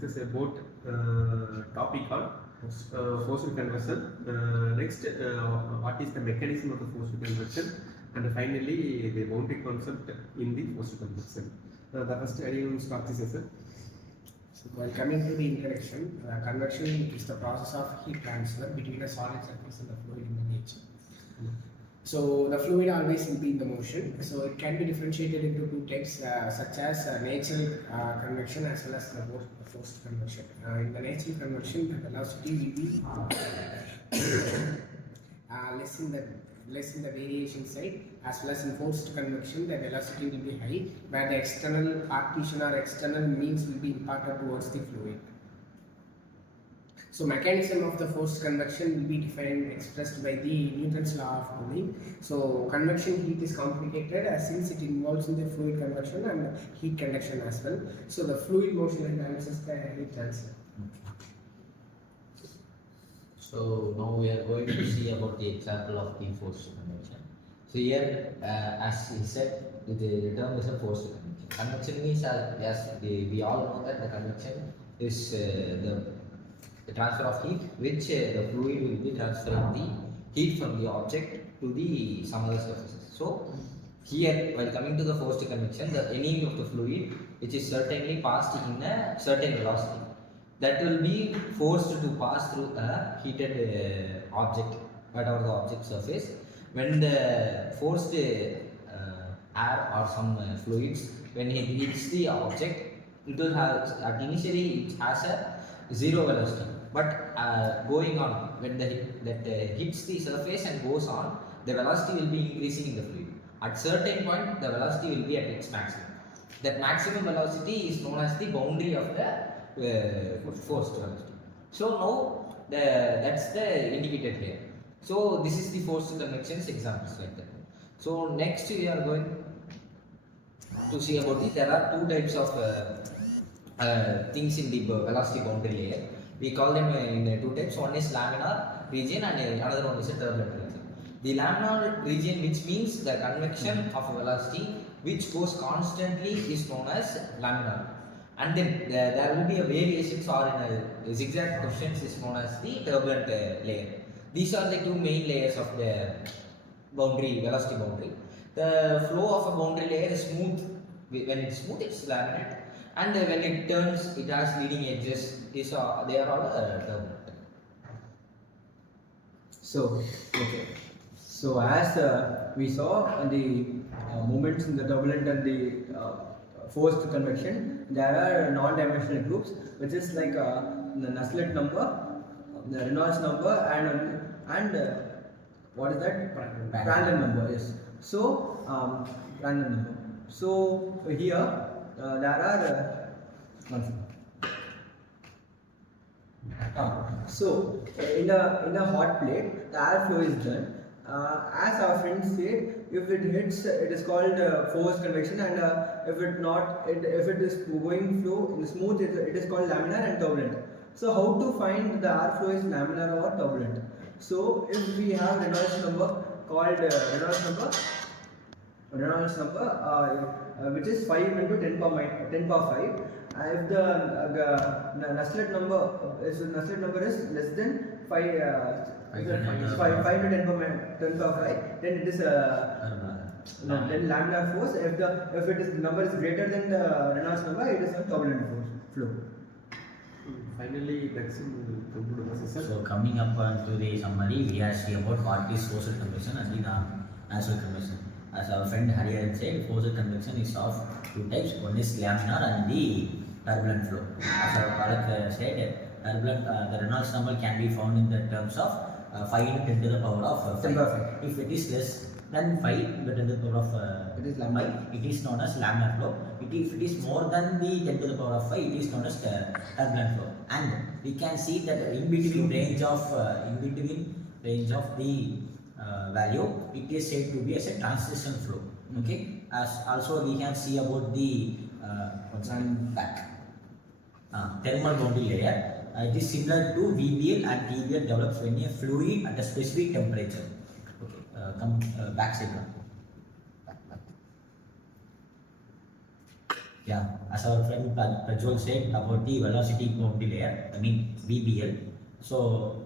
discuss about topic called forced conversion. Next, what is the mechanism of the forced conversion, and finally the boundary concept in the forced conversion. The first anyone start this session. So while coming to the introduction, convection is the process of heat transfer between a solid surface and the fluid in the nature. So the fluid always will be in the motion. So it can be differentiated into two types, such as natural convection as well as the forced convection. In the natural convection, the velocity will be less in the variation side, as well as in forced convection, the velocity will be high, where the external partition or external means will be imparted towards the fluid. So mechanism of the forced convection will be defined, expressed by the Newton's law of cooling. So convection heat is complicated since it involves in the fluid convection and heat conduction as well. So the fluid motion enhances the heat transfer. So now we are going to see about the example of the forced convection. So here, as he said, the term is a forced convection. Convection means, we all know that the convection is the transfer of heat, which the fluid will be transferring the heat from the object to the some other surfaces. So here, while coming to the forced convection, the any of the fluid which is certainly passed in a certain velocity, that will be forced to pass through a heated object, whatever the object surface. When the forced air or some fluids, when it hits the object, it will have initially it has a zero velocity, but going on, when that hits the surface and goes on, the velocity will be increasing in the fluid. At certain point, the velocity will be at its maximum. That maximum velocity is known as the boundary of the forced velocity. So now that's the indicated here. So this is the forced convections examples like that. So next we are going to see about this. There are two types of things in the velocity boundary layer. We call them in two types. One is laminar region and another one is a turbulent region. The laminar region, which means the convection of velocity which goes constantly, is known as laminar. And then there will be a variations or in a zigzag questions is known as the turbulent layer. These are the two main layers of the boundary, velocity boundary. The flow of a boundary layer is smooth. When it's smooth, it's laminate. And when it turns, it has leading edges. They are all turbulent. So as we saw the movements in the turbulent and the forced convection, there are non-dimensional groups, which is like the Nusselt number, the Reynolds number, and what is that? Random number. Yes. So random number. So here there are so in a hot plate, the airflow is done. As our friends say, if it hits, it is called forced convection, and if it is going flow in smooth, it is called laminar and turbulent. So how to find the airflow is laminar or turbulent? So if we have Reynolds number called Reynolds number, which is 5 into 10 power 5. If the Nusselt number is less than 5 to 10 power 5, then it is then laminar force. If the number is greater than the Reynolds number, it is a turbulent flow. Finally, that's conclude the session. So coming up to the summary, we have seen about what is forced convection and the natural convection. As our friend Hari had said, forced convection is of two types. One is laminar and the turbulent flow. As our colleague said, turbulent, the Reynolds number can be found in the terms of 5 into 10 to the power of 5. If it is less than 5 into 10 to the power of it is laminar. 5, it is known as laminar flow. If it is more than the 10 to the power of 5, it is known as turbulent flow. And we can see that in between range of the value, it is said to be as a transition flow. Okay. As also we can see about the thermal boundary layer. It is similar to VBL, and TBL develops when a fluid at a specific temperature. Okay. Come back side. Yeah, as our friend Prajwal said about the velocity boundary layer, I mean VBL. So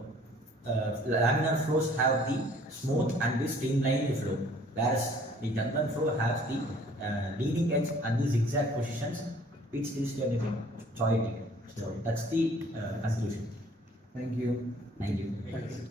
laminar flows have the smooth and the streamlined flow, whereas the turbulent flow has the leading edge and the zigzag positions, which is chaotic. So that's the conclusion. Thank you. Thank you. Thank you.